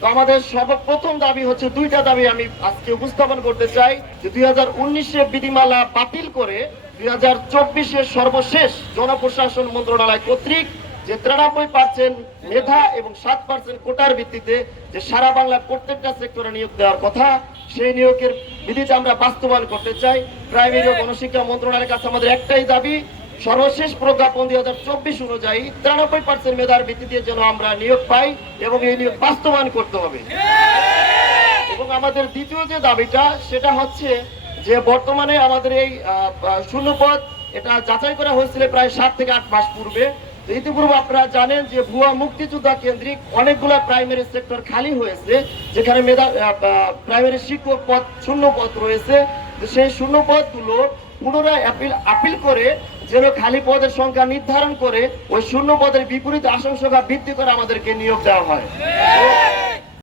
তো আমাদের সর্বপ্রথম দাবি হচ্ছে দুইটা দাবি আমি আজকে উপস্থাপন করতে চাই যে 2019-এ বিধিমালা বাতিল করে 2024-এর সর্বশেষ জনপ্রশাসন মন্ত্রণালয় কর্তৃক যে 93% মেধা এবং 7% কোটার ভিত্তিতে যে সারা বাংলা প্রত্যেকটা সেক্টরে নিয়োগ দেওয়ার কথা, সেই নিয়োগের বিধিটা আমরা বাস্তবায়ন করতে চাই। প্রাইমারি ও গণশিক্ষা মন্ত্রণালয়ের কাছে আমাদের একটাই দাবি, সর্বশেষ প্রজ্ঞাপন 2024 অনুযায়ী 93% মেধার ভিত্তিতে যেন আমরা নিয়োগ পাই এবং এই নিয়োগ বাস্তবায়ন করতে হবে। এবং আমাদের দ্বিতীয় যে দাবিটা সেটা হচ্ছে যে বর্তমানে আমাদের এই শূন্যপদ এটা যাচাই করা হয়েছিল প্রায় 7 থেকে 8 মাস পূর্বে। ইতিপূর্বে আপনারা জানেন যে ভুয়া মুক্তিযোদ্ধা কেন্দ্রিক অনেকগুলো প্রাইমারি সেক্টর খালি হয়েছে, যেখানে প্রাইমারি শিক্ষক পদ শূন্য পদ রয়েছে। সেই শূন্য পদগুলো পুনরায় আপিল করে যেন খালি পদের সংখ্যা নির্ধারণ করে ওই শূন্য পদের বিপরীত আসন সংখ্যা বৃদ্ধি করে আমাদেরকে নিয়োগ দেওয়া হয়।